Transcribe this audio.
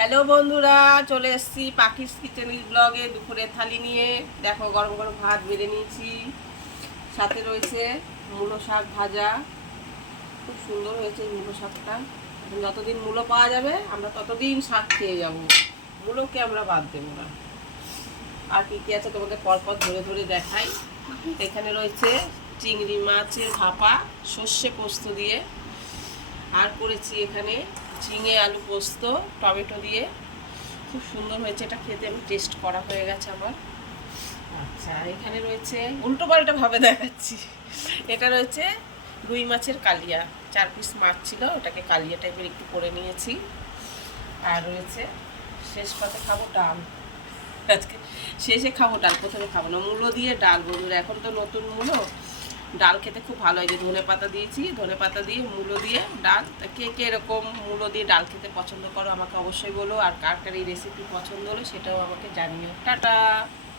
Hello বন্ধুরা, চলে এসেছি পাখিস কিচেন ব্লগে দুপুরের থালি নিয়ে। দেখো, গরম গরম ভাত বেড়ে নিয়েছি। সাথে রয়েছে মূলো শাক ভাজা। খুব সুন্দর হয়েছে মূলো শাকটা। যতদিন মূলো পাওয়া যাবে, আমরা ততদিন শাক খেয়ে যাব। মূলোকে আমরা বাদ দেবো না। আর কী কী আছে তোমাদের পরপর ধরে ধরে দেখাই। এখানে রয়েছে চিংড়ি মাছের ভাপা, সর্ষে পোস্ত দিয়ে। আর করেছি এখানে ঝিঙে, আলু পোস্ত, টমেটো দিয়ে। খুব সুন্দর হয়েছে, এটা খেতে আমি টেস্ট করা হয়ে গেছে আমার। আচ্ছা এখানে রয়েছে, উল্টো পাল্টা ভাবে দেখাচ্ছি। এটা রয়েছে রুই মাছের কালিয়া। চার পিস মাছ ছিল, ওটাকে কালিয়া টাইপের একটু করে নিয়েছি। আর রয়েছে, শেষ পাতে খাব ডাল। আজকে শেষে খাব ডাল, প্রথমে খাব না, মূলো দিয়ে ডাল বন্ধুরা, এখন তো নতুন মূলো। ডাল খেতে খুব ভালো হয়। যে ধনে পাতা দিয়েছি, ধনে পাতা দিয়ে মূলো দিয়ে ডাল। কে কে এরকম মূলো দিয়ে ডাল খেতে পছন্দ করো আমাকে অবশ্যই বলো। আর কার কার এই রেসিপি পছন্দ হলো সেটাও আমাকে জানিও। টাটা!